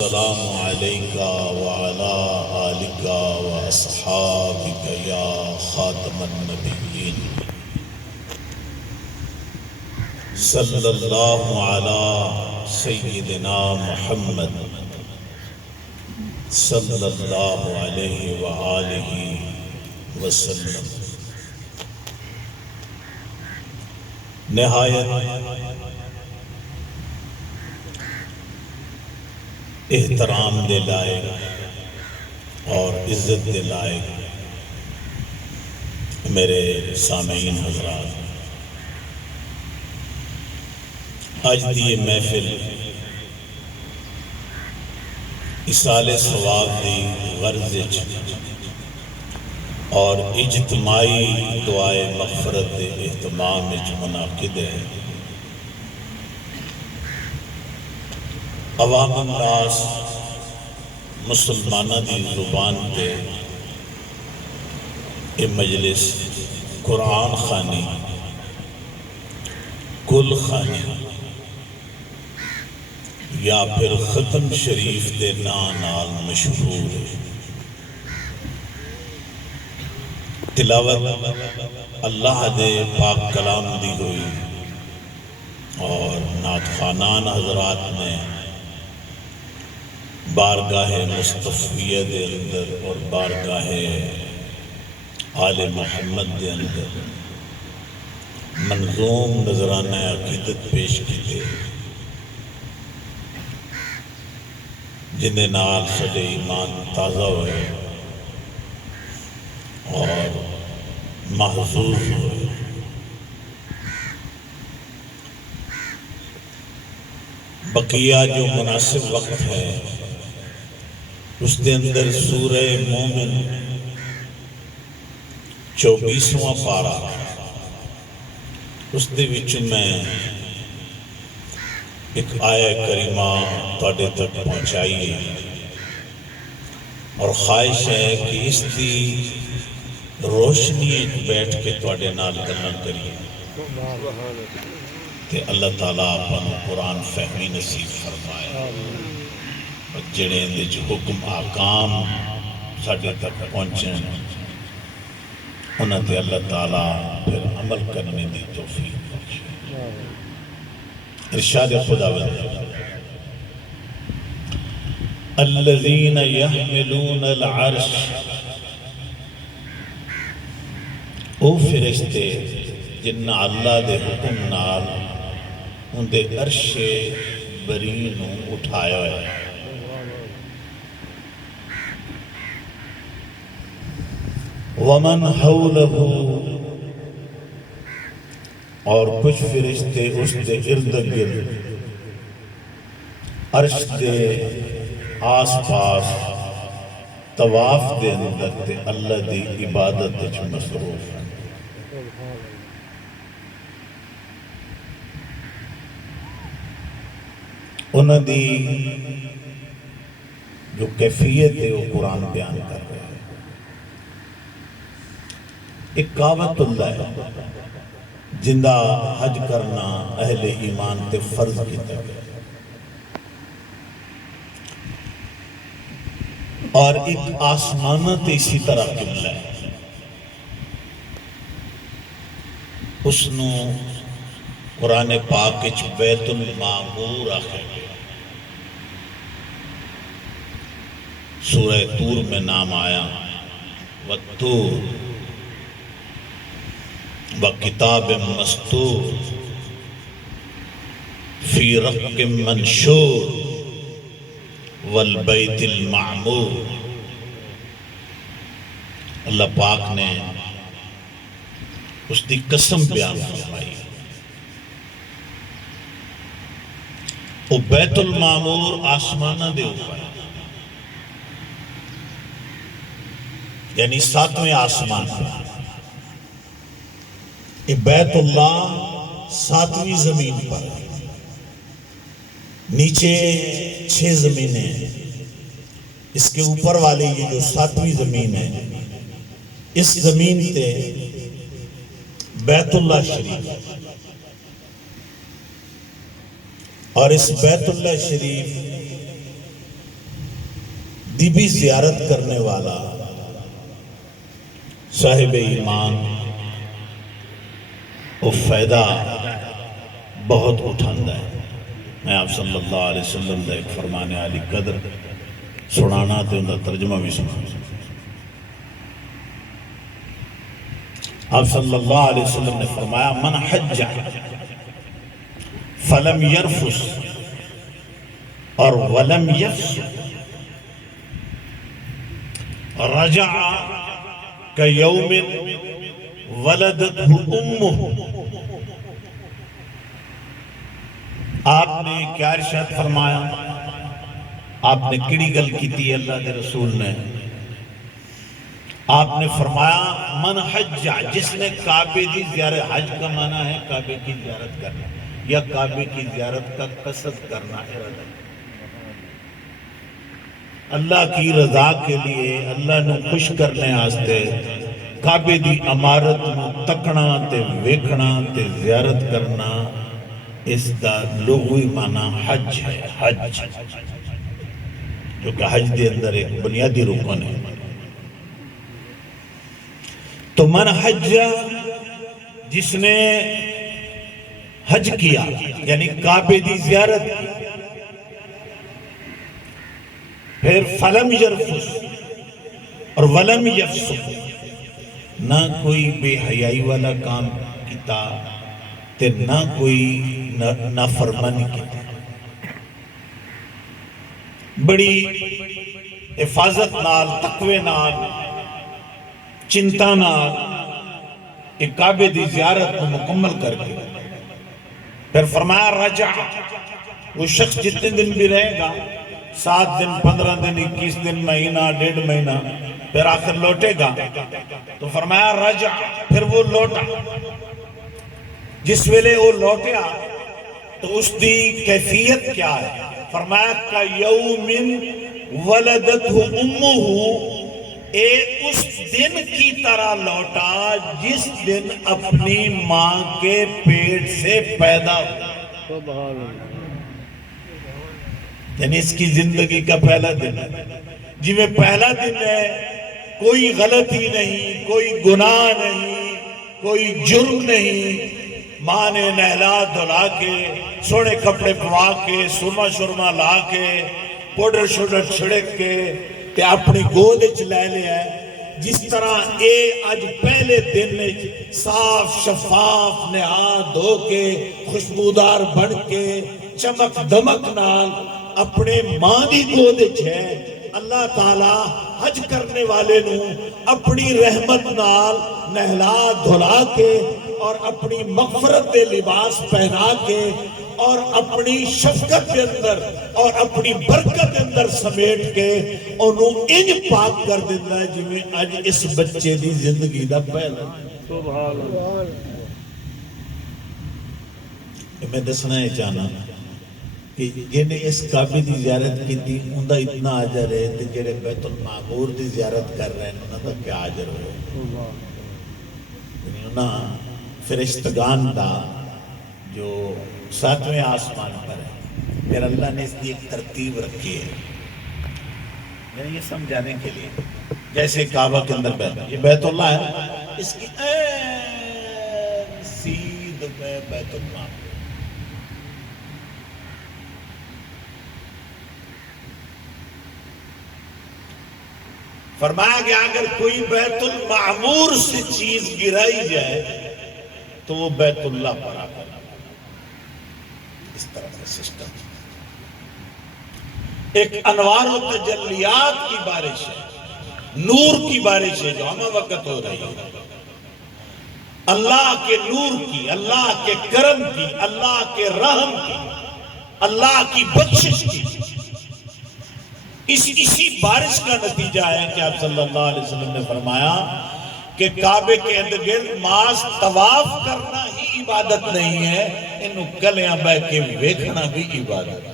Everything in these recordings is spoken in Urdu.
السلام علیکہ وعلی آلکہ واصحابکہ یا خاتم النبیین صلی اللہ علی سیدنا محمد صلی اللہ علیہ وآلہ وسلم۔ نہایت احترام دے لائق اور عزت دے لائق میرے سامعین حضرات، آج دی یہ محفل اصال ثواب دی غرض اور اجتماعی دعائے مغفرت دے اہتمام وچ منعقد ہے۔ عوام الناس مسلمانہ دی زبان پہ یہ مجلس قرآن خوانی، گل خوانی یا پھر ختم شریف دے نال مشہور ہے۔ تلاوت اللہ دے پاک کلام دی ہوئی اور نعت خوانان حضرات نے بارگاہ مصطفیہ دے اندر اور بارگاہ آل محمد دے اندر منظوم نذرانہ عقیدت پیش کیتے، جنہیں نال سڈے ایمان تازہ ہوئے اور محظوظ ہوئے۔ بقیہ جو مناسب وقت ہے اس دے اندر سورہ مومن 24واں پارہ، اس دے وچ میں ایک آیہ کریمہ تواڈے تک پہنچائی ہے اور خواہش ہے کہ اس دی روشنی بیٹھ کے تواڈے نال گلاں کریے کہ اللہ تعالیٰ اپنا قرآن فہمی نصیب فرمائے، جڑے اندے حکم آکام ساڈے تک پہنچن انہاں تے اللہ تعالیٰ پھر عمل کرنے دی توفیق بخشے۔ ارشاد خداوند، الذین یحملون العرش، او فرشتے جنہ اللہ دے حکم نال ان دے عرش بری نو اٹھایا ہے۔ ومن حولہ، اور کچھ فرشتے اس دے ارد گرد عرش دے آس پاس طواف دے اندر تے اللہ دی عبادت وچ مصروف ہیں۔ انہاں دی جو کیفیت ہے وہ قرآن بیان کر رہا ہے۔ ایک کعبۃ اللہ ہے جندہ حج کرنا اہل ایمان تے فرض کیتا گیا، اور ایک آسمانہ تے اسی طرح قبلہ ہے، اس نو قرآن پاک وچ بیت المعمور آخر گیا۔ سورہ طور میں نام آیا والطور وَكِتَابٍ مَّسْطُورٍ فِي رَقٍّ مَّنشُورٍ وَالْبَيْتِ الْمَعْمُورِ۔ اللہ پاک نے اس دی قسم بیان فرمائی، وہ بیت المعمور آسمانہ دے اوپر، یعنی 7ویں آسمان پر۔ یہ بیت اللہ 7ویں زمین پر، نیچے 6 زمینیں ہیں، اس کے اوپر والی یہ جو 7ویں زمین ہے، اس زمین تے بیت اللہ شریف، اور اس بیت اللہ شریف دی بھی زیارت کرنے والا صاحب ایمان وہ فائدہ بہت اٹھاندہ ہے۔ میں آپ صلی اللہ علیہ وسلم دا ایک فرمانے علی قدر سنانا تے ان دا ترجمہ بھی سنانا۔ آپ صلی اللہ علیہ وسلم نے فرمایا من حج فلم یرفس اور ولم یفسق رجع کیوم ولدتہ امہ۔ آپ نے کیا ارشاد فرمایا؟ آپ نے کڑی گل کی تھی اللہ کے رسول نے؟ آپ نے فرمایا من حج، جس نے کعبے کی زیارت، حج کا معنی ہے کعبے کی زیارت کرنا یا کعبے کی زیارت کا قصد کرنا، ارادہ اللہ کی رضا کے لیے، اللہ نے خوش کرنے آستے کعبے دی عمارت نو تکنا تے ویکھنا تے زیارت کرنا، اس دا لغوی معنی حج ہے۔ حج جو کہ حج دے اندر ایک بنیادی رکن ہے۔ تو من حج، جس نے حج کیا یعنی کعبے دی زیارت کی، پھر فلم یرفس اور ولم یفسق، نہ کوئی بے حیائی والا کام کیتا تے نہ کوئی نافرمانی کیتا، بڑی حفاظت نال، تقوی نال، چنتا نال ایک کعبے دی زیارت کو مکمل کر کے پھر فرمایا رجع، وہ شخص جتنے دن بھی رہے گا، 7 دن، 15 دن، 21 دن، مہینہ، 1.5 مہینہ، پھر آخر لوٹے گا، تو فرمایا رجع، پھر وہ لوٹا۔ جس ویلے وہ لوٹیا تو اس دی کیفیت کیا ہے؟ فرمایا کَیَوْمٍ وَلَدَتْهُ أُمُّهُ، اے اس دن کی طرح لوٹا جس دن اپنی ماں کے پیٹ سے پیدا ہوا، یعنی اس کی زندگی کا پہلا دن ہے۔ جی میں پہلا دن ہے، کوئی غلطی نہیں، کوئی گناہ نہیں، کوئی جرم نہیں، ماں نے نہلا دھلا کے، سونے کپڑے پوا کے، سرما شرما لا کے، پوڈر شوڈر چھڑک کے تے اپنی گود لے لیا ہے۔ جس طرح اے آج پہلے دن صاف شفاف نہا دھو کے خوشبودار بن کے چمک دمک نال اپنے ماں دی گود ہے، اللہ تعالیٰ حج کرنے والے نو اپنی رحمت نال نہلا دھلا کے اور اپنی مغفرت دے لباس پہنا کے اور اپنی شفقت کے اندر اور اپنی برکت کے اندر سمیٹ کے انہوں انج پاک کر دیتا ہے جی میں آج اس بچے دی زندگی دا پہلا۔ سبحان اللہ۔ میں دسنا ہے چاہنا کہ جنہیں اس کعبے دی زیارت کی تھی اندھا اتنا آجر ہے کہ جنہیں بیت المعمور دی زیارت کر رہے ہیں انہوں نے کیا آجر ہو، انہوں فرشتگان دا جو 7ویں آسمان پر ہے، پھر اللہ نے اس کی ایک ترتیب رکھی ہے، یعنی یہ سمجھانے کے لیے جیسے کعبہ کے اندر بیت، یہ بیت اللہ ہے، اس کی سید میں بیت المعمور، فرمایا کہ اگر کوئی بیت المعمور سے چیز گرائی جائے تو وہ بیت اللہ پر آتا ہے۔ اس طرح کا سسٹم ایک انوار و تجلیات کی بارش ہے، نور کی بارش ہے جو ہمیں وقت ہو رہی ہے، اللہ کے نور کی، اللہ کے کرم کی، اللہ کے رحم کی، اللہ کی بخشش کی، اسی بارش کا نتیجہ ہے کہ آپ صلی اللہ علیہ وسلم نے فرمایا کہ کعبے کے ارد گرد محض طواف کرنا ہی عبادت نہیں ہے، انہوں گلیاں بہ کے ویکھنا بھی عبادت ہے۔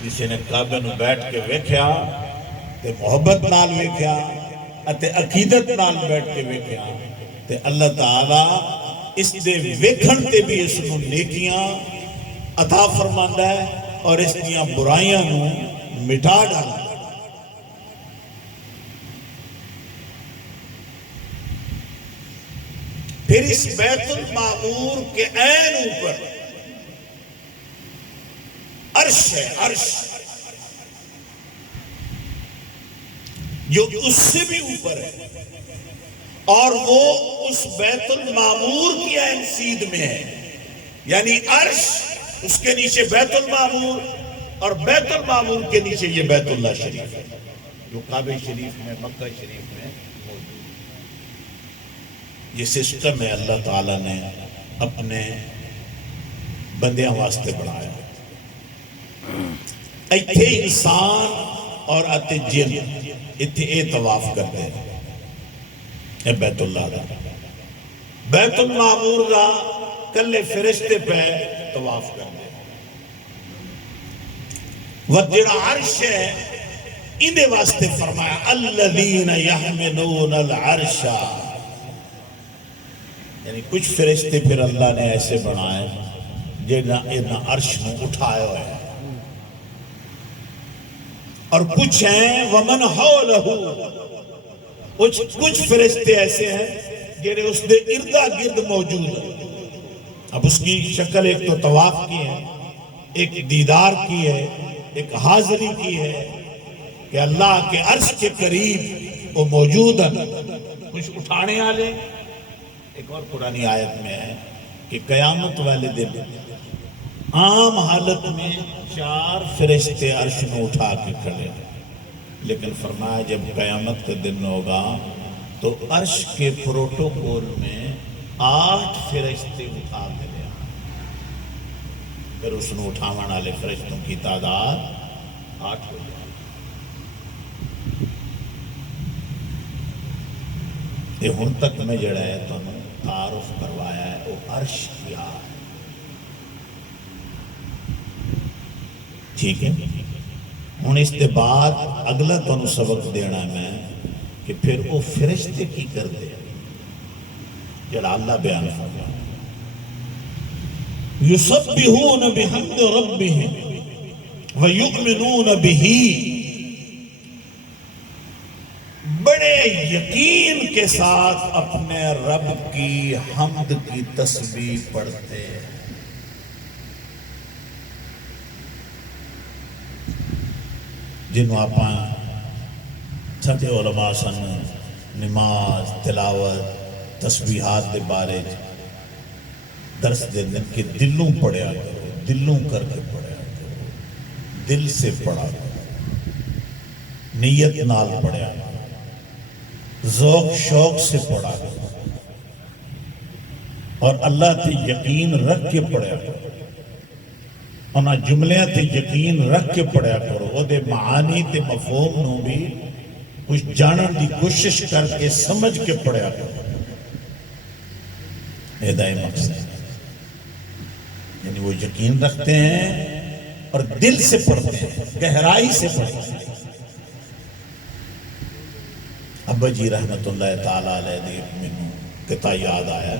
کسی نے کعبے نو بیٹھ کے ویکھیا تے محبت نال ویکھیا تے عقیدت نال بیٹھ کے ویکھیا تے اللہ تعالیٰ اس دے ویکھن تے بھی اس نو نیکیاں عطا فرماندا ہے اور اس دیاں برائیاں نو مٹا ڈالا۔ پھر اس بیت المعمور کے عین اوپر عرش ہے، عرش جو اس سے بھی اوپر ہے، اور وہ اس بیت المعمور کی عین سید میں ہے، یعنی عرش اس کے نیچے بیت المعمور، اور بیت المعمور کے نیچے یہ بیت اللہ شریف ہے جو کعبہ شریف میں، مکہ شریف میں موجود ہے۔ یہ سسٹم ہے اللہ تعالیٰ نے اپنے بندیاں واسطے بنایا۔ ایتھے انسان اور اتے جن ایتھے اے طواف کرتے ہیں، اے بیت اللہ دا، بیت المعمور دا کلے فرشتے پہ طواف کرتے ہیں۔ وجڑا عرش ہے اندے واسطے فرمایا الذین یحملون العرش، یعنی کچھ فرشتے پھر اللہ نے ایسے بنائے جنہاں عرش میں اٹھائے ہوئے ہیں، اور کچھ ہیں ومن حولہ، کچھ فرشتے ایسے ہیں جنہیں اس دے اردا گرد موجود ہیں۔ اب اس کی شکل ایک تو طواف کی ہے، ایک دیدار کی ہے، ایک حاضری کی ہے کہ اللہ کے عرش کے قریب وہ موجود ہیں، کچھ اٹھانے والے۔ ایک اور قرآنی آیت میں ہے کہ قیامت والے دن عام حالت میں 4 فرشتے عرش میں اٹھا کے کھڑے ہیں، لیکن فرمایا جب قیامت کا دن ہوگا تو عرش کے پروٹوکول میں 8 فرشتے اٹھا کے لے آئیں، پھر اس نے اٹھاون والے فرشتوں کی تعداد 8 ہو جائے۔ یہ ہن تک میں جڑا ہے تو تعارف کروایا ہے وہ عرش کیا ہے، ٹھیک ہے۔ ہن اس کے بعد اگلا تو سبق دینا میں کہ پھر وہ فرشتے کی کر دے جڑا اللہ بیان فرمایا یسبحون بحمد ربہم ویؤمنون بہ، بڑے یقین کے ساتھ اپنے رب کی حمد کی تسبیح پڑھتے ہیں۔ جنہوں آپاں ساڈے علماء سن نماز، تلاوت، تسبیحات دے بارے درس دیندے کہ دلوں پڑھیا کرو، دلوں کر کے پڑھیا کرو، دل سے پڑھا کرو، نیت نال پڑھیا کرو، ذوق شوق سے پڑھا کرو، اور اللہ تے یقین رکھ کے پڑھیا کرو، انہاں جملیاں تے یقین رکھ کے پڑھیا کرو، وہ دے معانی تے مفہوم نو بھی کچھ جانن دی کوشش کر کے سمجھ کے پڑھیا کرو۔ ہدایت مقصد ہے، یعنی وہ یقین رکھتے ہیں اور دل سے پڑھتے ہیں، گہرائی سے پڑھتے ہیں۔ ابا جی رحمت اللہ تعالیٰ علیہ دے میں کتا یاد آیا،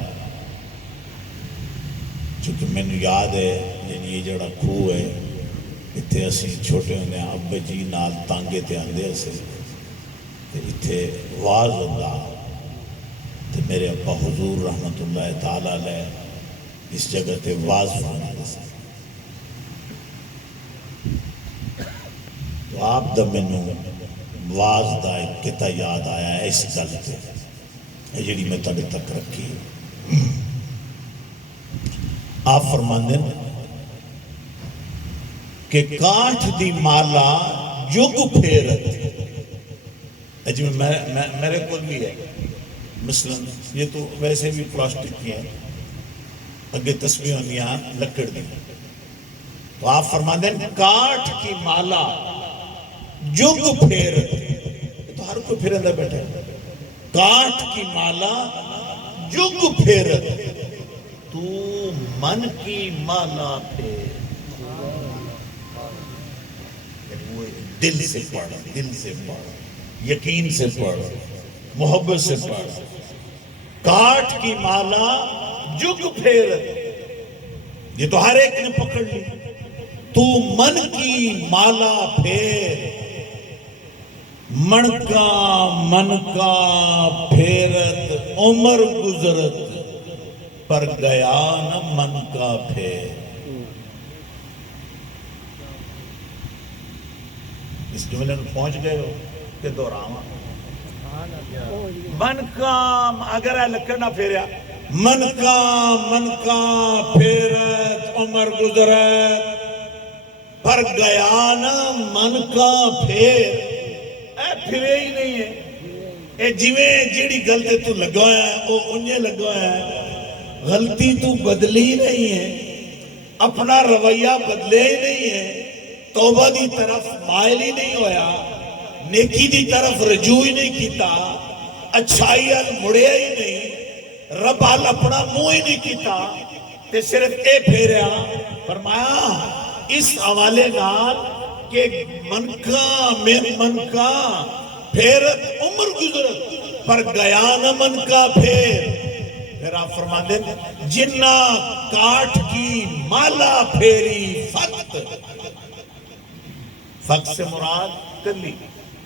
چونکہ میں نے یاد ہے یعنی یہ جڑا کھو ہے اتھے اسی چھوٹے ہونے ابا جی نال تانگے تے آندے سے اتھے واز ہوگا، تو میرے ابا حضور رحمت اللہ تعالیٰ علیہ اس جگہ تے واز فرماتے سے، تو آپ دا مینوں واز دا ایک کتا یاد آیا ہے اس گل تے، یہ جڑی میں تاڑے تک رکھی۔ آپ فرماندے کہ کانٹھ دی مالا جگ پھیرت، جی میرے کول بھی ہے مثلا، یہ تو ویسے بھی پلاسٹک کی ہے، اگے تسبیح ہوندیاں لکڑ دی، تو آپ فرماندے کانٹھ کی مالا جگ پھیرت، تو ہر کوئی پھیرندہ بیٹھا ہے، کانٹھ کی مالا جگ پھیرت، تو من کی مالا پھیر، دل سے پڑھ، دل سے پڑھ، یقین سے پڑھ، محبت سے پڑھ، کانٹھ کی مالا جگ پھیرت، یہ تو ہر ایک نے پکڑ لی، تو من کی مالا پھیر، من کا پھیرت عمر گزرت، پر گیا نہ من کا پھیر۔ اس جملے میں پہنچ گئے ہو کہ دہراواں؟ من کا اگر ہے لکڑنا پھیریا، من کا پھیرت عمر گزرت، پر گیا نہ من کا پھیر۔ اے پھرے ہی نہیں ہے، اے جویں جیڑی غلطی تو لگا ہے وہ انہیں لگا ہے، غلطی تو بدلی نہیں ہے، اپنا رویہ بدلے ہی نہیں ہے، توبہ دی طرف مائل ہی نہیں ہویا، نیکی دی طرف رجوع ہی نہیں کیتا، اچھائی ال مڑیا ہی نہیں، رب ال اپنا منہ ہی نہیں کیتا، تے صرف اے پھیریا۔ فرمایا اس حوالے نال کہ من کا پھیرت عمر گزرت، پر گیا نہ من کا پھیر۔ پھر آپ فرما دیں جنہ کاٹ کی مالا پھیری فقط، فقط سے مراد کلی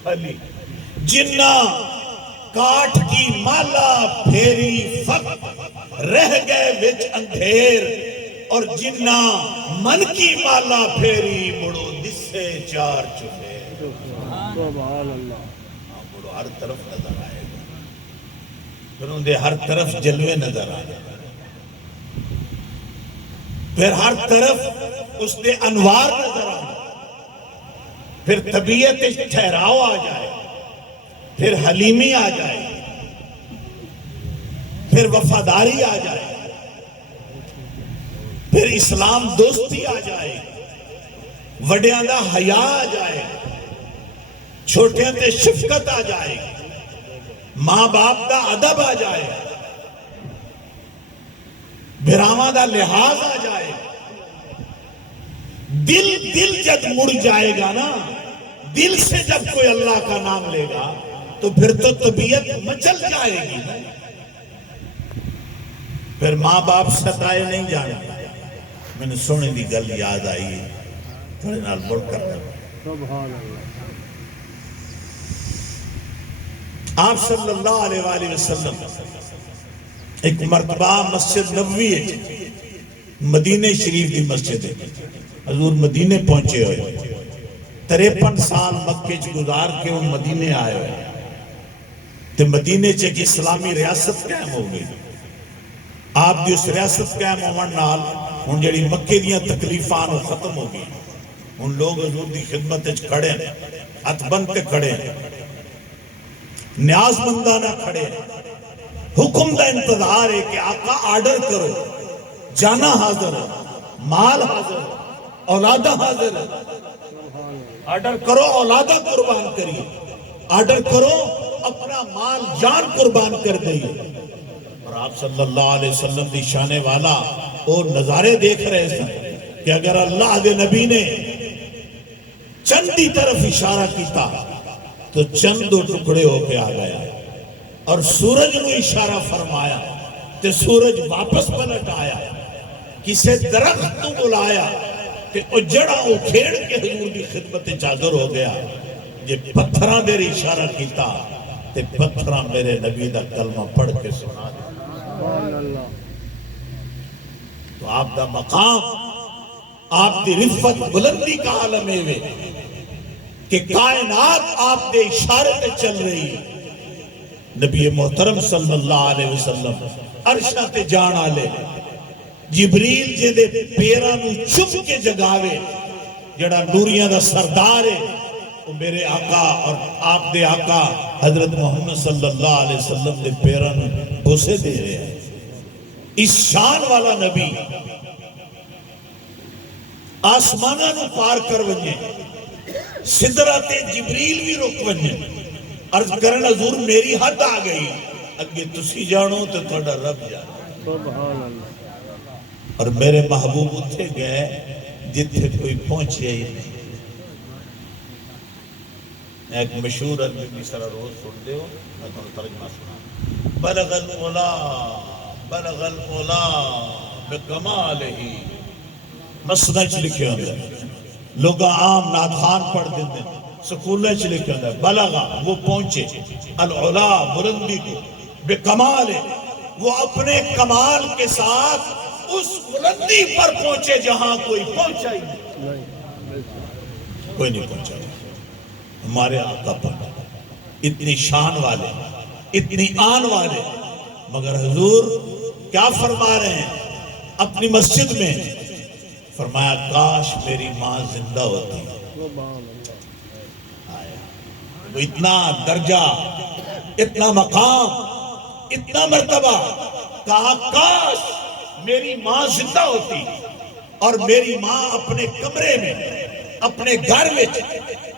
خلی، جنہ کاٹ کی مالا پھیری فقط، رہ گئے وچ اندھیر، اور جنہ من کی مالا پھیری مڑو دسے چار چفیر۔ سبحان اللہ۔ مڑو ہر طرف نظر آئے گا، پھر اندھے ہر طرف جلوے نظر آئے گا، پھر ہر طرف اس نے انوار نظر آئے، پھر طبیعت ٹھہراؤ آ جائے، پھر حلیمی آ جائے، پھر وفاداری آ جائے، پھر اسلام دوستی آ جائے، وڈیاں دا حیا آ جائے، چھوٹیاں تے شفقت آ جائے، ماں باپ دا ادب آ جائے، بھراواں دا لحاظ آ جائے، دل جب مڑ جائے گا نا، دل سے جب کوئی اللہ کا نام لے گا تو پھر تو طبیعت مچل جائے گی، پھر ماں باپ ستائے نہیں جانے۔ میں نے سونے دی گل یاد آئی ہے، تھوڑے نال بڑھ کر سبحان اللہ۔ آپ صلی اللہ علیہ وآلہ وسلم ایک مرتبہ مسجد نبوی ہے، مدینہ شریف دی مسجد ہے، حضور مدینے پہنچے ہوئے، 53 سال مکے چ گزار کے وہ مدینے آئے ہوئے، تے مدینے چ ایک اسلامی ریاست قائم ہو گئی۔ آپ دی اس ریاست قائم ہونے نال ہن جڑی مکے دیاں تکلیفاں ختم ہو گئی، ان لوگ حضور دی خدمت وچ کھڑے ہیں، ہاتھ بن کے کھڑے ہیں، نیاز مندانہ کھڑے ہیں، حکم دا انتظار ہے کہ آقا آرڈر کرو، جانا حاضر ہے، مال حاضر ہے، اولادہ حاضر ہے، آرڈر کرو اولادہ قربان کریے، آرڈر کرو اپنا مال جان قربان کر دئیے۔ اور آپ صلی اللہ علیہ وسلم دی شانے والا اور نظارے دیکھ رہے تھے کہ اگر اللہ دے نبی نے چند دی طرف اشارہ کیتا تو چند دو ٹکڑے ہو کے آ گیا، اور سورج نے اشارہ فرمایا تو سورج واپس پلٹ آیا، کسے درخت تو بلایا کہ اجڑا اکھیڑ کے حضور دی خدمت حاضر ہو گیا، یہ پتھراں دیر اشارہ کیتا تے پتھراں میرے نبی دا کلمہ پڑھ کے سنا دیا۔ سبحان اللہ۔ تو آپ دا مقام، آپ دی رفت بلندی کا عالم ہے کہ کائنات آپ دے اشارے تے چل رہی ہے۔ نبی محترم صلی اللہ علیہ وسلم عرشہ تے جان آلے، جبریل جے دے پیران چپ کے جگاوے، جڑا نوریاں دا سردار ہے، وہ میرے آقا اور آپ دے آقا حضرت محمد صلی اللہ علیہ وسلم دے پیران بوسے دے رہے ہیں۔ اس شان والا نبی آسمانہ نو پار کر ونجے، سدرات جبریل بھی رک ونجے، عرض کرن حضور میری حد آ گئی، اگے تسی جانو تو تھوڑا رب جانو۔ سبحان اللہ۔ اور میرے محبوب اتھے گئے جتھے کوئی پہنچے ہی نہیں۔ ایک مشہور عربی کی سرہ روز سن دے ہو، میں تو ترجمہ سنا، بلغ العلا بکمالہ، مسنج لکھے ہوندے لوگ عام نادخان پڑھ دیتے ہیں، سکولیں چلے کے اندر بلغا، وہ پہنچے العلا، بلندی کو بے کمال ہے، وہ اپنے کمال کے ساتھ اس بلندی پر پہنچے جہاں کوئی پہنچا ہی نہیں، کوئی نہیں پہنچا۔ ہمارے آقا پر اتنی شان والے، اتنی آن والے، مگر حضور کیا فرما رہے ہیں اپنی مسجد میں؟ فرمایا کاش میری ماں زندہ ہوتی۔ وہ اتنا درجہ، اتنا مقام، اتنا مرتبہ، کہا کاش میری ماں زندہ ہوتی اور میری ماں اپنے کمرے میں، اپنے گھر میں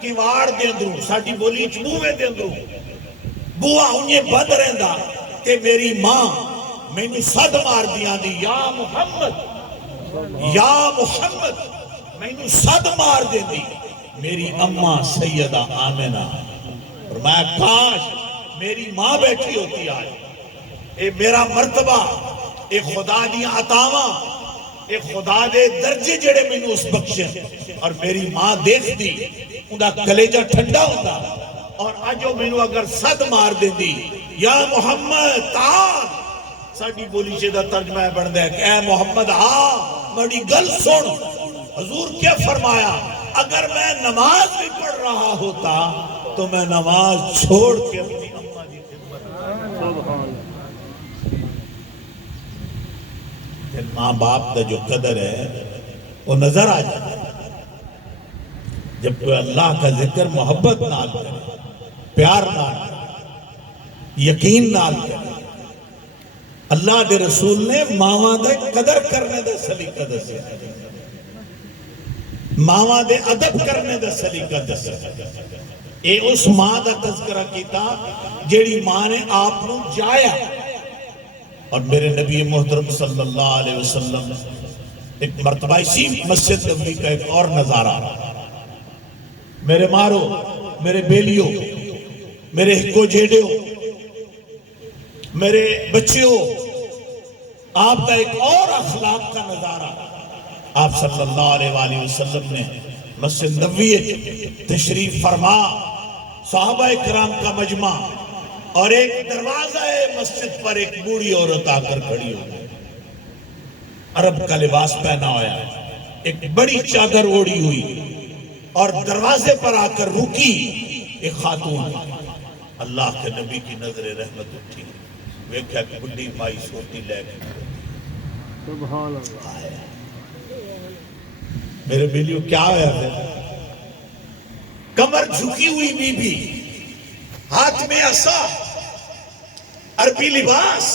کیواڑ دے اندروں، ساڑھی بولی چبوے دے اندروں بوا انہیں بند رہندا کہ میری ماں میں نے صد مار دیا دی، یا محمد یا محمد، میں نے صد مار دے دی میری اماں سیدہ آمنہ۔ فرمایا کاش میری ماں بیٹھی ہوتی آج، اے میرا مرتبہ، اے خدا دیا عطاواں، اے خدا دے درجے جڑے میں نے اس بخشے، اور میری ماں دیکھ دی انہا کلیجہ ٹھنڈا ہوتا، اور آجو میں نے اگر صد مار دے دی، یا محمد تعال، ساڑھی بولی چیدہ ترجمہ بڑھ دے کہ اے محمد مڑی گل سن۔ حضور کیا فرمایا؟ اگر میں نماز بھی پڑھ رہا ہوتا تو میں نماز چھوڑ کے اپنی اماں دی خدمت۔ ماں باپ کا جو قدر ہے وہ نظر آ جاتا ہے جب کوئی اللہ کا ذکر محبت نال کرے، پیار نال کرے، یقین نال کرے۔ اللہ دے رسول نے ماواں دے قدر کرنے دے سلیقہ دسیا، ماواں دے ادب کرنے دے سلیقہ دسیا۔ اے اس ماں دا تذکرہ کیتا جیڑی ماں نے آپ نو جایا، اور میرے نبی محترم صلی اللہ علیہ وسلم ایک مرتبہ اسی مسجد نبوی کا ایک اور نظارہ، میرے مارو، میرے بیلیو، میرے ہکو جیڈیو، میرے بچیوں، آپ کا ایک اور اخلاق کا نظارہ۔ آپ صلی اللہ علیہ وآلہ وسلم نے مسجد نبوی تشریف فرما، صحابہ کرام کا مجمع، اور ایک دروازہ ہے مسجد پر ایک بوڑھی عورت آ کر کھڑی ہو گئی، عرب کا لباس پہنا ہوا، ایک بڑی چادر اوڑی ہوئی، اور دروازے پر آ کر رکی ایک خاتون۔ اللہ کے نبی کی نظر رحمت اٹھی، ویکھا کہ بڑی مائی سوتی لے گئی۔ سبحان اللہ۔ میرے بیلیو کیا ہے؟ کمر جھکی ہوئی بی بی، ہاتھ میں عصا، عربی لباس،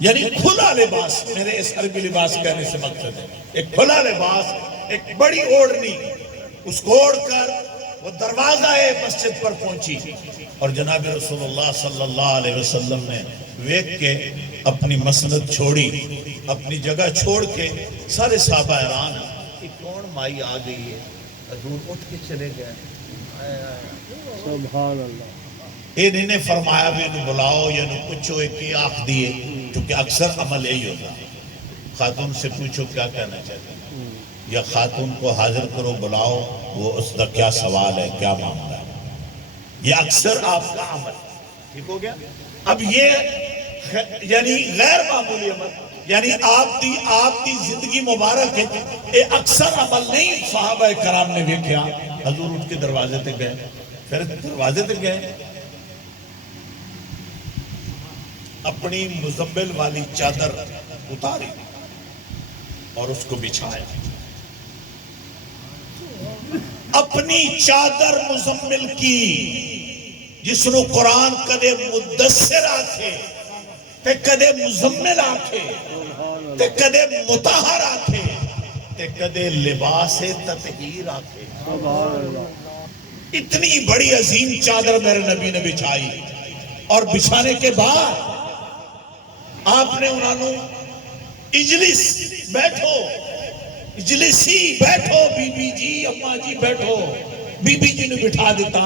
یعنی کھلا لباس۔ میرے اس عربی لباس کہنے سے مقصد ہے ایک کھلا لباس، ایک بڑی اوڑھنی، اس کو اوڑھ کر وہ دروازہ مسجد پر پہنچی، اور جناب رسول اللہ صلی اللہ علیہ وسلم نے ویکھ کے اپنی مسند چھوڑی، اپنی جگہ چھوڑ کے سارے صحابہ حیران کہ کون مائی آ گئی ہے۔ حضور اٹھ کے چلے گئے۔ سبحان اللہ۔ انہیں فرمایا بھی انہیں بلاؤ یا انہیں پوچھو ایک ہی آنکھ دیئے، کیونکہ اکثر عمل یہی ہوتا، خاتون سے پوچھو کیا کہنا چاہتے ہیں، یا خاتون کو حاضر کرو، بلاؤ، وہ اس کا کیا سوال ہے، کیا معاملہ ہے، یہ اکثر آپ کا عمل ٹھیک ہو گیا۔ اب یہ یعنی غیر معمولی عمل، یعنی آپ دی زندگی مبارک ہے، یہ اکثر عمل نہیں۔ صحابہ کرام نے بھی کیا، حضور اٹھ کے دروازے تے گئے، پھر دروازے تے گئے، اپنی مزمل والی چادر اتاری اور اس کو بچھایا۔ اپنی چادر مزمل کی جس نو قرآن کدے مدثر آکھے تے کدے مزمل آکھے تے کدے مطہر آکھے تے کدے لباس تطہیر آکھے۔ اتنی بڑی عظیم چادر میرے نبی نے بچھائی، اور بچھانے کے بعد آپ نے انہوں اجلس بیٹھو، اجلسی بیٹھو، بی بی جی، اماں جی بیٹھو، بی بی جی نے بٹھا دیتا،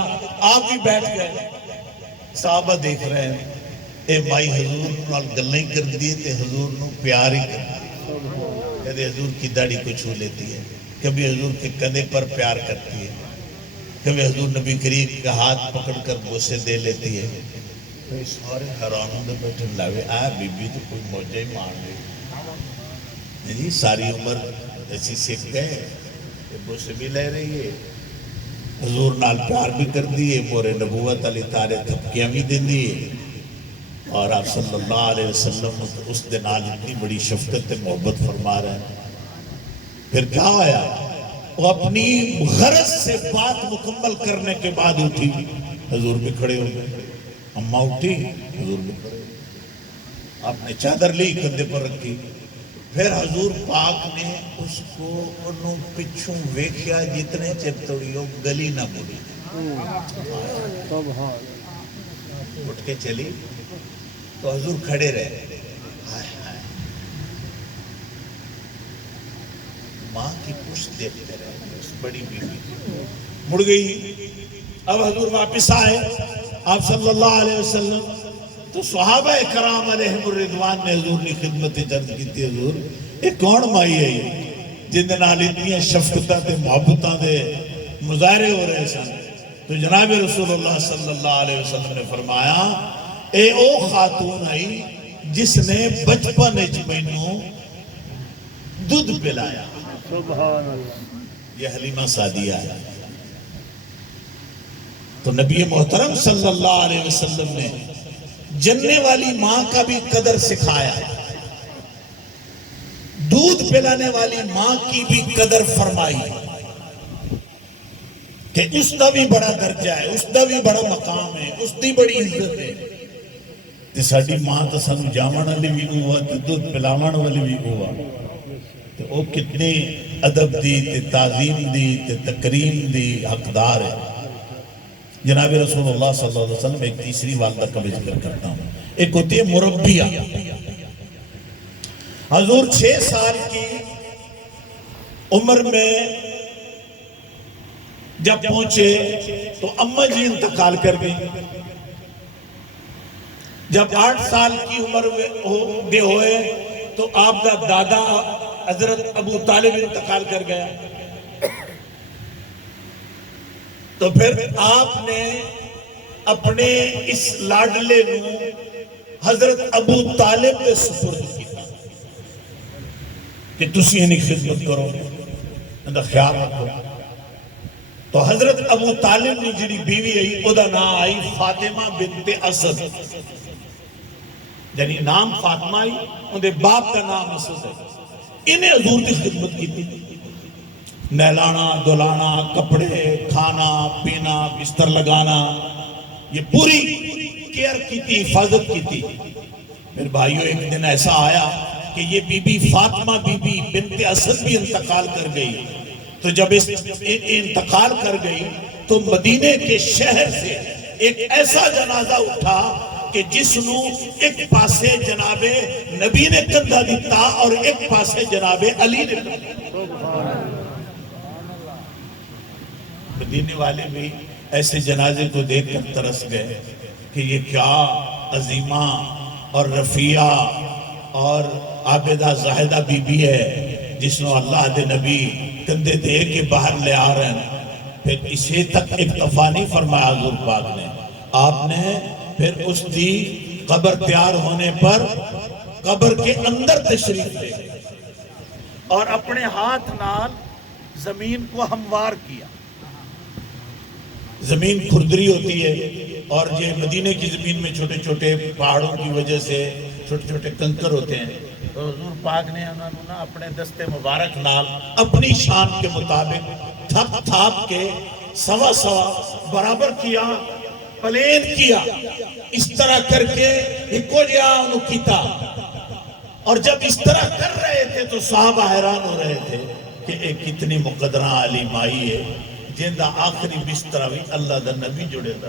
آپ بھی بیٹھ گئے۔ صحابہ دیکھ رہے ہیں، اے مائی حضور نال گلیں کر دی تے حضور نو پیار ہی کر دی، کہتے حضور کی داڑھی کو چھو لیتی ہے، کبھی حضور کے کندھے پر پیار کرتی ہے، کبھی حضور نبی کریم کا ہاتھ پکڑ کر بوسے دے لیتی ہے. سارے حیرانوں دے بیٹھے لاوے بی بی تو کوئی موجہ ہی مان گئی جی، ساری عمر ایسی سکھ گئے، بوسے بھی لے رہی ہے، حضور نال پیار بھی کر دیئے، مورے نبوت علی تارے تھپکیاں بھی دن دیئے، اور آپ صلی اللہ علیہ وسلم اس دن آج اتنی بڑی شفقت محبت فرما رہے ہیں. پھر کیا آیا؟ وہ اپنی غرض سے بات مکمل کرنے کے بعد اٹھی، حضور بھی کھڑے ہو گئے. اماں اٹھی، حضور بھی کھڑے ہو گئے. آپ نے چادر لی، کندھے پر رکھی. پھر حضور پاک نے اس کو انہوں پچھوں ویکھیا جتنے چر توڑیوں گلی نہ مڑی. اٹھ کے چلی تو حضور کھڑے رہے. ماں کی پشت دیکھتے رہے، اس بڑی بیوی مڑ گئی. اب حضور واپس آئے آپ صلی اللہ علیہ وسلم، تو صحابہ کرام علیہم الرضوان نے حضور کی خدمت عرض کی تھی، حضور یہ کون مائی ہے یہ جن دے نال اتنی شفقتاں تے محبتاں دے مظاہرے ہو رہے سن؟ تو جناب رسول اللہ صلی اللہ علیہ وسلم نے فرمایا اے او خاتون آئی جس نے بچپن وچ مینوں دودھ پلایا. سبحان اللہ. یہ حلیمہ سعدیہ ہے. تو نبی محترم صلی اللہ علیہ وسلم نے جننے والی ماں کا بھی قدر سکھایا، دودھ پلانے والی ماں کی بھی قدر فرمائی کہ اس کا بھی بڑا درجہ ہے، اس کا بھی بڑا مقام ہے، اس کی بڑی عزت ہے. تے ساڈی ماں تو سانو جامن والی بھی ہوا تے دودھ پلاون والی بھی ہوا، تے او کتنی ادب دی تے تعظیم دی تے تکریم دی حقدار ہے. جناب رسول اللہ صلی اللہ علیہ وسلم ایک تیسری والدہ کا بھی ذکر کرتا ہوں. ایک ہوتی ہے مربیہ. حضور 6 سال کی عمر میں جب پہنچے تو اماں جی انتقال کر گئی. جب 8 سال کی عمر میں ہوئے تو آپ کا دادا حضرت ابو طالب انتقال کر گیا. تو پھر آپ نے اپنے اس لاڈلے نو حضرت ابو طالب نے سپرد کیا کہ تسی انہی خدمت کرو، اندھا خیال رکھو. تو حضرت ابو طالب نے جڑی بیوی آئی او دا نام آئی فاطمہ بنت اسد، یعنی نام فاطمہ آئی، اندھے باپ کا نام اسد ہے. انہیں حضور کی خدمت کی تھی، نہلانا دھلانا، کپڑے کھانا پینا بستر لگانا، یہ پوری کیئر کی تھی، حفاظت کی تھی. پھر بھائیوں ایک دن ایسا آیا کہ یہ بی بی فاطمہ بی بی بنت اسد بھی انتقال کر گئی. تو جب انتقال کر گئی تو مدینے کے شہر سے ایک ایسا جنازہ اٹھا کہ جس نو ایک پاسے جناب نبی نے کندھا دیتا اور ایک پاسے جناب علی نے کندھا. مدینے والے بھی ایسے جنازے کو دیکھ کر ترس گئے کہ یہ کیا عظیمہ اور رفیہ اور عابدہ زاہدہ بی بی ہے جس نے اللہ دے نبی کندھے دے کے باہر لے آ رہے ہیں. پھر اسے تک اکتفا نہیں فرمایا حضور پاک نے. آپ نے پھر اس کی قبر تیار ہونے پر قبر کے اندر تشریف لے اور اپنے ہاتھ نال زمین کو ہموار کیا. زمین کھردری ہوتی ہے اور یہ مدینے کی زمین میں چھوٹے چھوٹے پہاڑوں کی وجہ سے چھوٹے چھوٹے کنکر ہوتے ہیں. تو حضور پاک نے انہوں نے اپنے دستے مبارک نال اپنی شان کے مطابق تھپ تھاپ کے سوا سوا برابر کیا، پلین کیا. اس طرح کر کے ایکو جیا انہوں کیتا. اور جب اس طرح کر رہے تھے تو صحابہ حیران ہو رہے تھے کہ ایک کتنی مقدرہ علی مائی ہے جن دا آخری بستر بھی اللہ دا نبی جڑے دا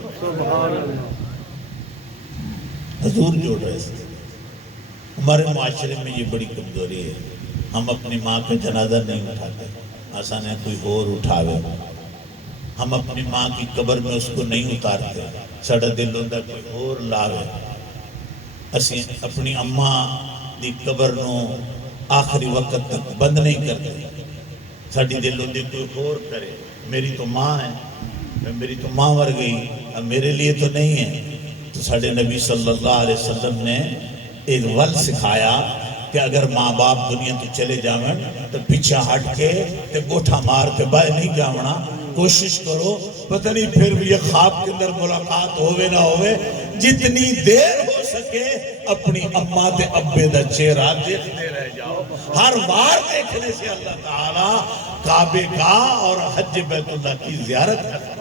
حضور جوڑ رہے تھے. ہمارے معاشرے میں یہ بڑی کمزوری ہے، ہم اپنی ماں کا جنازہ نہیں اٹھاتے، آسان ہے کوئی اور اٹھاوے. ہم اپنی ماں کی قبر میں اس کو نہیں اتارتے، ساڈا دل ہوندا کوئی اور لاوے. اسی اپنی اماں دی قبر نو آخری وقت تک بند نہیں کرتے. ساڑی دل ہوندی کوئی اور کرے، میری تو ماں ہے، میری تو ماں مر گئی، اب میرے لیے تو نہیں ہے۔ تو ساڑے نبی صلی اللہ علیہ وسلم نے ایک ول سکھایا کہ اگر ماں باپ دنیا تو چلے جاویں تو پیچھے ہٹ کے تے گوٹھا مار کے باہر نہیں جاونا، کوشش کرو، پتہ نہیں پھر بھی یہ خواب کے اندر ملاقات ہوئے نہ ہوئے، جتنی دیر ہو سکے اپنی اماں تے ابے دا چہرہ دیکھتے رہ جاؤ۔ ہر بار دیکھنے سے اللہ تعالیٰ کعبے کا اور حج بیت اللہ کی زیارت کرتا۔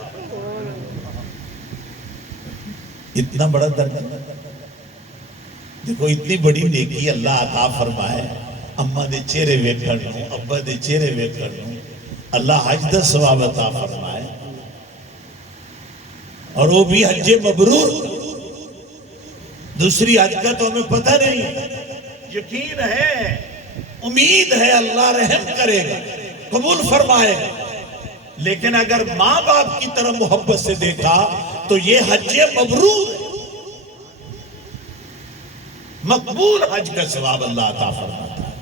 اتنا بڑا درجہ، دیکھو اتنی بڑی نیکی اللہ عطا فرمائے، اماں دے چہرے ویکھن نوں، ابا دے چہرے ویکھن نوں، اللہ حج دا ثواب عطا فرمائے، اور وہ بھی حج مبرور۔ دوسری حج کا تو ہمیں پتہ نہیں، یقین ہے، امید ہے اللہ رحم کرے گا، قبول فرمائے گا، لیکن اگر ماں باپ کی طرح محبت سے دیکھا تو یہ حج مبرور ہے، مقبول حج کا ثواب اللہ عطا فرماتا ہے۔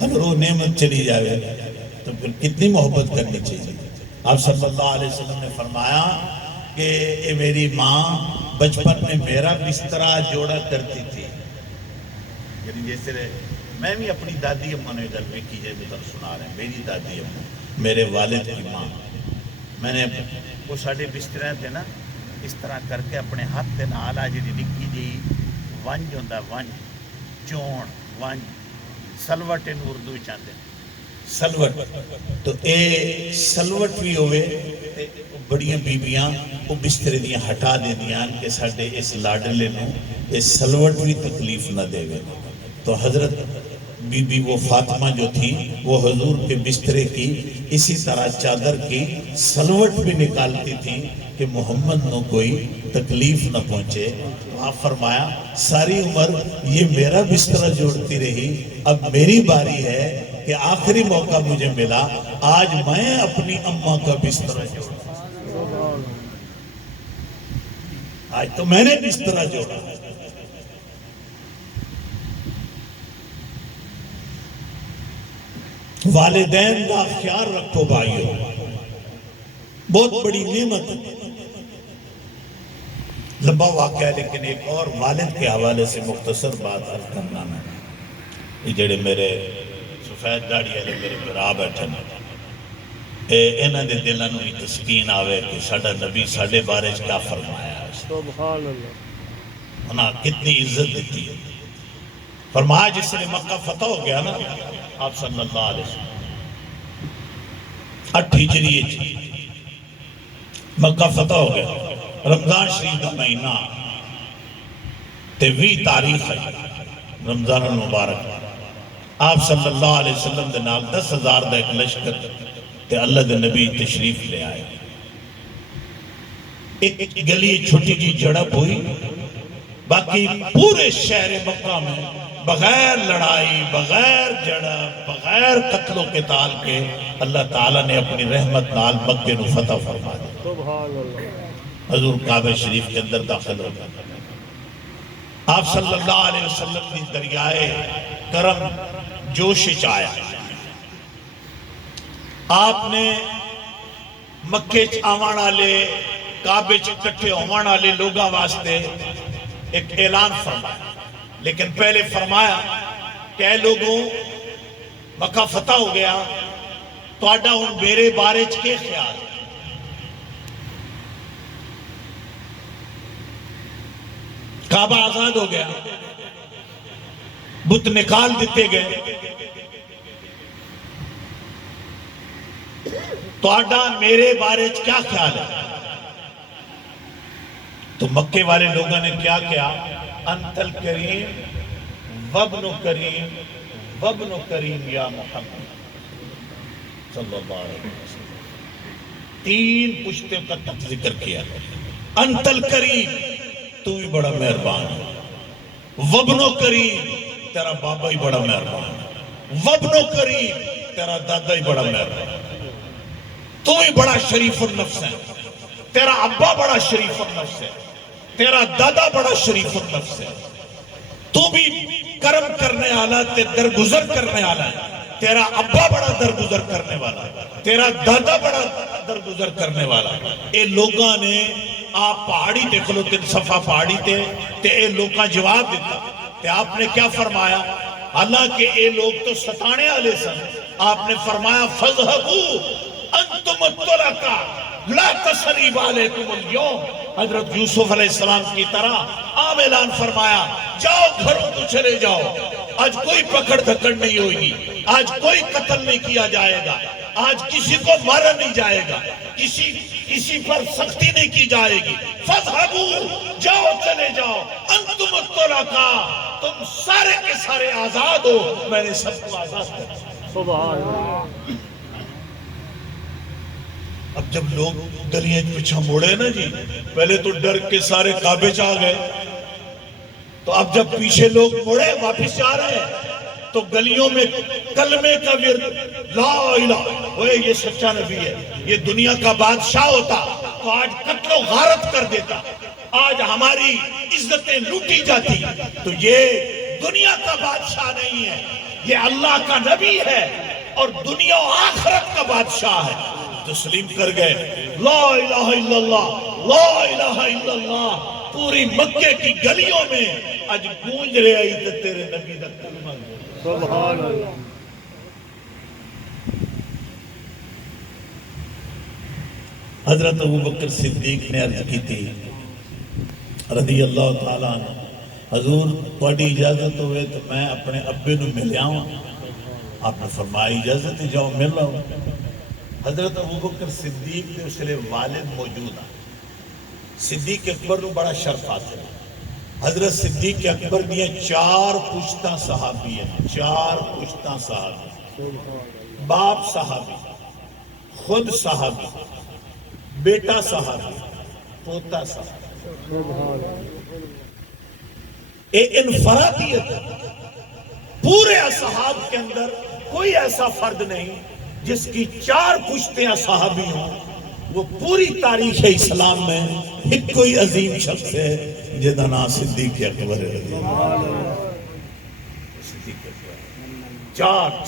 اگر وہ نعمت چلی جائے تو پھر کتنی محبت کرنی چاہیے۔ آپ صلی اللہ علیہ وسلم نے فرمایا کہ اے میری ماں بچپن میں میرا بسترا جوڑا کرتی تھی، یعنی جیسے میں بھی اپنی دادی اماں نے گھر میں کی جائے بطر سنا رہے ہیں، میری دادی اماں، میرے والد کی ماں، میں نے وہ ساڑھے بسترے تھے نا، اس طرح کر کے اپنے ہاتھ دے نال آ جی نکی جی ونج ہوندہ، ونج چون ونج سلوٹ ان اردو چاہتے ہیں، سلوٹ، تو اے سلوٹ بھی ہوئے بڑیاں بیبیاں وہ بسترے دیاں ہٹا دے دیاں کہ ساڑھے اس لاڈلے نوں اس سلوٹ بھی تکلیف نہ دے گئے۔ تو حضرت بی بی وہ فاطمہ جو تھی وہ حضور کے بسترے کی اسی طرح چادر کی سلوٹ بھی نکالتی تھی کہ محمد نو کوئی تکلیف نہ پہنچے۔ آپ فرمایا ساری عمر یہ میرا بسترہ جوڑتی رہی، اب میری باری ہے کہ آخری موقع مجھے ملا، آج میں اپنی اماں کا بسترہ جوڑا، آج تو میں نے بسترہ جوڑا۔ والدین کا خیال رکھو بھائیو، بہت بڑی نعمت ہے۔ لمبا واقعہ ہے لیکن ایک اور والد کے حوالے سے مختصر بات عرض کرنا میں، یہ جڑے میرے سفید داڑھی والے میرے برا بیٹھے انہاں دے دلاں نوں تسکین آوے کہ ساڈا نبی ساڈے بارے کیا فرمایا ہے، سبحان اللہ، انہاں کتنی عزت دیتی ہے۔ فرمایا جس نے مکہ فتح ہو گیا نا آپ صلی اللہ علیہ وسلم 8 ہجری مکہ فتح ہو گیا، رمضان شریف کا مہینہ تے 20 تاریخ ہے رمضان المبارک، آپ صلی اللہ علیہ وسلم دے نال 10,000 دا ایک لشکر تے اللہ دے نبی تشریف لے آئے۔ ایک گلی چھوٹی جی جڑپ ہوئی، باقی پورے شہر مکہ میں بغیر لڑائی، بغیر جڑپ، بغیر قتل و قتال کے اللہ تعالیٰ نے اپنی رحمت نال مکہ نو فتح فرما دیا۔ سبحان اللہ، حضور کعبہ شریف کے اندر داخل ہو گئے۔ آپ صلی اللہ علیہ وسلم کی دریائے کرم جوش آیا، آپ نے مکے آوان والے کعبے کٹھے ہوان والے لوگاں واسطے ایک اعلان فرمایا، لیکن پہلے فرمایا کہ اے لوگوں مکہ فتح ہو گیا، تو آڈا ان میرے بارے کے خیال، کعبہ آزاد ہو گیا، بت نکال دیتے گئے، تو آڈا میرے بارے کیا خیال ہے؟ تو مکے والے لوگوں نے کیا کیا؟ انت الکریم وابن کریم وابن کریم یا محمد صلی اللہ علیہ وسلم، 3 پشتوں کا ذکر کیا۔ انت الکریم تو بھی بڑا مہربان ہے، وابن کریم تیرا بابا ہی بڑا مہربان ہے، وابن کریم تیرا دادا ہی بڑا مہربان ہے، تو ہی بڑا شریف النفس ہے، تیرا ابا بڑا شریف النفس ہے، تیرا دادا بڑا شریف النفس ہے، تو بھی کرم کرنے آلہ تے درگزر کرنے آلہ ہے، تیرا ابا بڑا درگزر کرنے والا، تیرا دادا بڑا درگزر کرنے والا. اے لوگاں نے آپ پہاڑی تے کھلوتے صفا پہاڑی تے اے لوگاں جواب دیتا تے آپ نے کیا فرمایا؟ حالانکہ اے لوگ تو ستانے والے سن، آپ نے فرمایا فَذْهَبُوا أَنْتُمُ الطُّلَقَاءُ لَا تَثْرِيبَ عَلَيْكُمُ الْيَوْمَ. حضرت یوسف علیہ السلام کی طرح عام اعلان فرمایا جاؤ گھروں کو چلے جاؤ، آج کوئی پکڑ دھکڑ نہیں ہوگی، آج کوئی قتل نہیں کیا جائے گا، آج کسی کو مارا نہیں جائے گا، کسی پر سختی نہیں کی جائے گی. فَذْهَبُوا جاؤ چلے جاؤ أَنْتُمُ الطُّلَقَاءُ تم سارے کے سارے آزاد ہو، میں نے سب کو آزاد کر دیا. سبحان اللہ. اب جب لوگ گلیاں پیچھا موڑے نا جی، پہلے تو ڈر کے سارے کعبے چاہ گئے، تو اب جب پیچھے لوگ موڑے واپس جا رہے ہیں تو گلیوں میں کلمے کا ورد لا الہ، وہ یہ سچا نبی ہے، یہ دنیا کا بادشاہ ہوتا تو آج قتل و غارت کر دیتا، آج ہماری عزتیں لوٹی جاتی. تو یہ دنیا کا بادشاہ نہیں ہے، یہ اللہ کا نبی ہے اور دنیا و آخرت کا بادشاہ ہے. تسلیم کر گئے، لا الہ الا اللہ، لا الہ الا اللہ. پوری مکے کی گلیوں میں آج گونج رہے آئی تو تیرے نبی دا کلمہ. سبحان اللہ. حضرت ابوبکر صدیق نے عرض کی تھی رضی اللہ تعالیٰ عنہ، حضور تھوڑی اجازت ہوئے تو میں اپنے ابے نو مل آؤں. آپ نے فرمایا اجازت ہے، جاؤ مل رہا ہوں. حضرت ابوبکر صدیق نے اس لئے والد موجود ہیں. صدیق اکبر نو بڑا شرف حاصل ہے. حضرت صدیق اکبر دیا 4 پشتہ صحابی ہیں، 4 پشتہ صحابی، باپ صحابی، خود صحابی، بیٹا صحابی، پوتا صحابی. ایک انفرادیت ہے. پورے اصحاب کے اندر کوئی ایسا فرد نہیں جس کی 4 پشتیں صحابی ہوں. وہ پوری تاریخ اسلام میں ایک کوئی عظیم شخص ہے جدا نام صدیق اکبر ہے. صدیق اکبر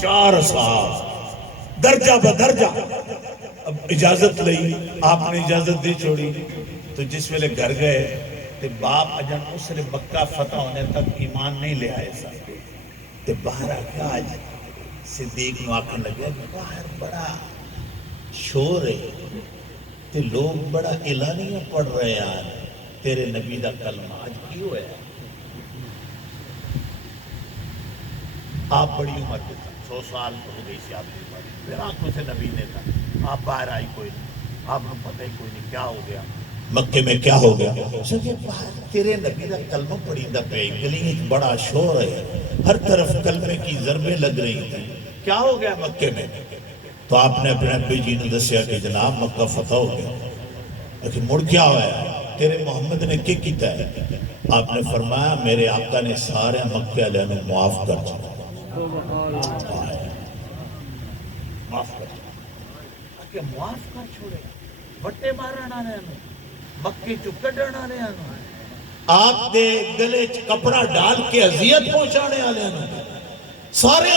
4 صحاب درجہ بدرجہ. اب اجازت لئی، آپ نے اجازت دی چھوڑی تو جس ویلے گھر گئے تے باپ اجن اس نے مکہ فتح ہونے تک ایمان نہیں لے آئے سا. تے باہر آکے آج صدیق نو آکھن لگے باہر بڑا شور ہے تے لوگ بڑا اعلانیہ پڑھ رہے ہیں تیرے نبی دا کلمہ، آج کیوں ہے؟ آپ بڑی عمر کے تھا، 100 سال ہو گئی سی آپ کی عمر، پھر آنکھوں سے نبی نے تھا، آپ باہر آئی کوئی نہیں، آپ نے پتہ ہی کوئی نہیں کیا ہو گیا، مکے میں کیا ہو گیا. سکے باہر تیرے نبی دا کلمہ پڑھی دا پہ گلی ایک بڑا شور ہے، ہر طرف کلمے کی ضربیں لگ رہی تھیں، کیا ہو گیا مکے میں؟ تو آپ نے اپنے ابی جی نے دسیا کہ جناب مکہ فتح ہو گیا. لیکن مڑ کیا ہوا ہے؟ تیرے محمد نے کیا کیتا ہے؟ آپ نے فرمایا میرے آقا نے سارے مکے والے نے معاف کر چھوڑا. معاف کر چھوڑا کہ معاف کر چھوڑے بٹے مارنا نے مکے چو کڈنا نے آپ دے گلے کپڑا ڈال کے اذیت پہنچانے والے نے سارے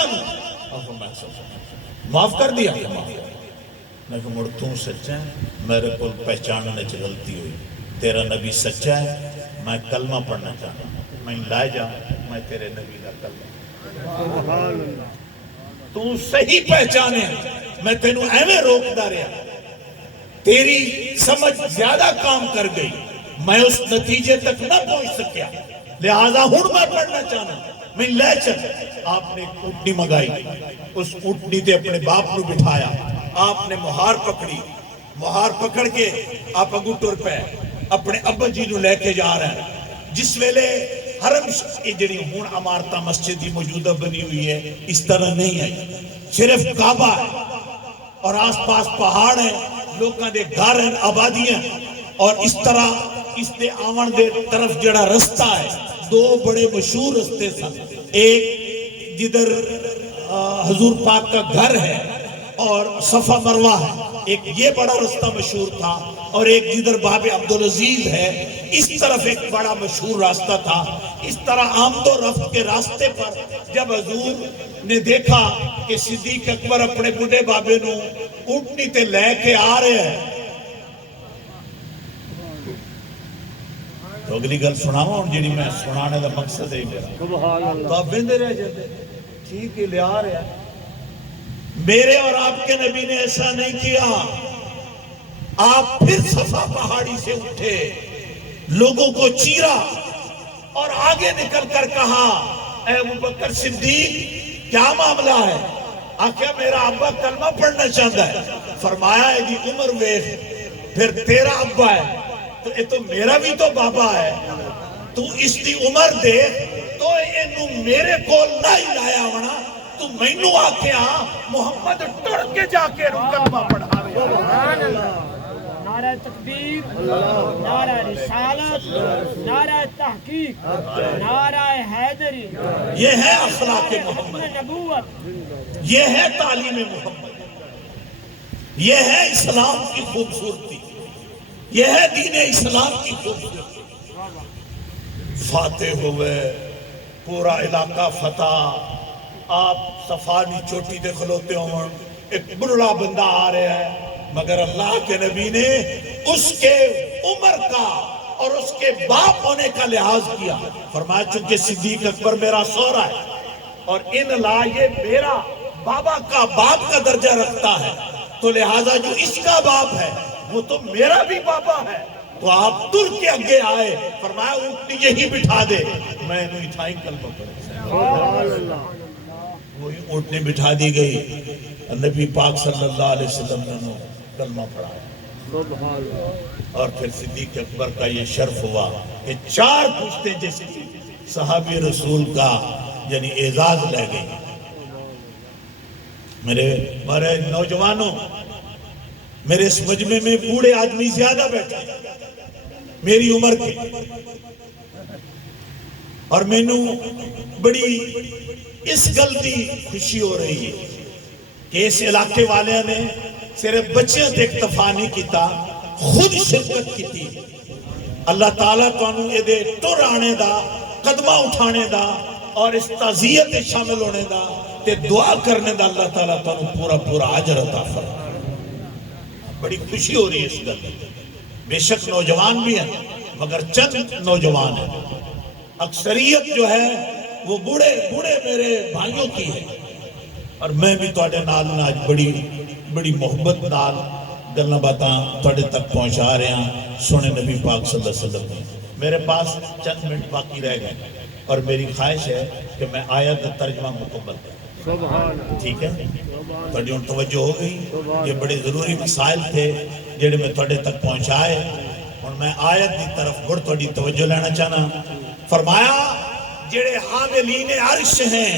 معاف کر دیا. میں کہ مڑ تم سچا ہے، میرے کو پہچاننے چ غلطی ہوئی، تیرا نبی سچا ہے، میں کلمہ پڑھنا چاہتا ہوں، میں لائے جاؤں، میں تیرے نبی کا کلمہ. تو صحیح پہچانے میں تینوں ایویں روکدا رہا، تیری سمجھ زیادہ کام کر گئی، میں اس نتیجے تک نہ پہنچ سکیا، لہذا ہوں میں پڑھنا چاہنا، میں لے چل. آپ نے ایک اونٹنی منگائی، اس اونٹنی تے اپنے باپ کو بٹھایا، آپ نے مہار پکڑی، مہار پکڑ کے آپ اگو ٹر پہ اپنے ابا جی نو لے کے جا رہے ہیں. جس ویلے حرم جڑی ہون عمارتہ مسجد موجودہ بنی ہوئی ہے اس طرح نہیں ہے، صرف کعبہ ہے اور آس پاس پہاڑ ہیں، لوکاں دے گھر ہیں، آبادیاں، اور اس طرح اس دے آون دے طرف جڑا رستہ ہے 2 بڑے مشہور رستے سن. ایک جدھر حضور پاک کا گھر ہے اور صفا مروہ ہے، ایک یہ بڑا رستہ مشہور تھا، اور ایک جدھر باب عبدالعزیز ہے اس طرف ایک بڑا مشہور راستہ تھا۔ اس طرح آمد و رفت کے راستے پر جب حضور نے دیکھا کہ صدیق اکبر اپنے بڑھے بابے نو اونٹنی تے لے کے آ رہے ہیں، تو اگلی گل سناواں ہن جڑی میں سنانے دا مقصد ہے میرا، سبحان اللہ تو آپ ویندے رہ جاندے ٹھیک ہے لے آ رہے ہیں۔ میرے اور آپ کے نبی نے ایسا نہیں کیا، آپ پھر صفا پہاڑی سے اٹھے، لوگوں کو چیرا اور آگے نکل کر کہا اے ابوبکر صدیق کیا معاملہ ہے؟ آخیا میرا ابا کلمہ پڑھنا چاہتا ہے۔ فرمایا ہے جی عمر ویخ، پھر تیرا ابا ہے تو یہ تو میرا بھی تو بابا ہے، تو اس دی عمر دیکھ، تو اینو میرے کول نہ ہی لایا ہونا، تو مینوں آکھیا محمد ٹر کے جا کے کلمہ پڑھاوے۔ سبحان اللہ، نعرہ تکبیر، نعرہ رسالت، نعرہ تحقیق، نعرہ حیدری، یہ ہے اخلاق محمد، نبوت، یہ ہے تعلیم محمد، یہ ہے اسلام کی خوبصورتی، یہ ہے دین اسلام کی خوبصورتی۔ فاتح ہوئے، پورا علاقہ فتح، آپ صفانی چوٹی دے کھلوتے ہوں، ایک بڑا بندہ آ رہا ہے، مگر اللہ کے نبی نے اس کے عمر کا اور اس کے باپ ہونے کا لحاظ کیا۔ فرمایا چونکہ صدیق اکبر میرا سورا ہے اور ان اللہ یہ میرا بابا کا باپ کا درجہ رکھتا ہے، تو لہٰذا جو اس کا باپ ہے وہ تو میرا بھی بابا ہے، تو آپ تر کے آگے آئے۔ فرمایا اونٹنی یہی بٹھا دے، میں نے اٹھائی کلمہ پڑھا۔ سبحان اللہ وہی اونٹنی بٹھا دی گئی، نبی پاک صلی اللہ علیہ وسلم نے کلمہ پڑھا، سبحان اللہ اور پھر صدیق اکبر کا یہ شرف ہوا کہ 4 پشتے جس کی صحابی رسول کا یعنی اعزاز لے گئی۔ میرے نوجوانوں، میرے اس مجمع میں بوڑھے آدمی زیادہ بیٹھے میری عمر کے، اور میں نو بڑی اس گل دی خوشی ہو رہی ہے کہ اس علاقے والے نے صرف بچیاں تے اکتفا نہیں کیتا، خود شرکت کی تھی۔ اللہ تعالیٰ تانوں اے دے ٹر آنے دا، قدمہ اٹھانے دا اور اس تعزیت شامل ہونے دا تے دعا کرنے دا اللہ تعالیٰ تانوں پورا پورا اجر عطا فرمائے۔ بڑی خوشی ہو رہی ہے اس گل، بے شک نوجوان بھی ہیں مگر چند نوجوان ہیں، اکثریت جو ہے وہ بوڑھے میرے بھائیوں کی ہے، اور میں بھی تواڈے نال آج بڑی محبت نال گلاں باتاں تواڈے تک پہنچا رہے ہیں سونے نبی پاک صلی اللہ علیہ وسلم نے۔ میرے پاس چند منٹ باقی رہ گئے اور میری خواہش ہے کہ میں آیت ترجمہ مکمل کروں، سبحان اللہ ٹھیک ہے؟ تواڈی ہن توجہ ہو گئی، یہ بڑے ضروری مسائل تھے جڑے میں تواڈے تک پہنچائے، اور میں آیت دی طرف بڑھ تواڈی توجہ لینا چاہنا۔ فرمایا جڑے حاملین عرش ہیں،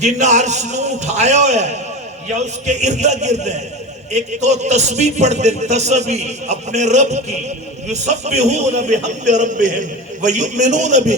جن عرش نو اٹھایا ہوا ہے یا اس کے ارد گرد ہیں، ایک تو تسبیح پڑھتے، تسبیح اپنے رب کی، یسبحون بحمد ربہم ویؤمنون بہ،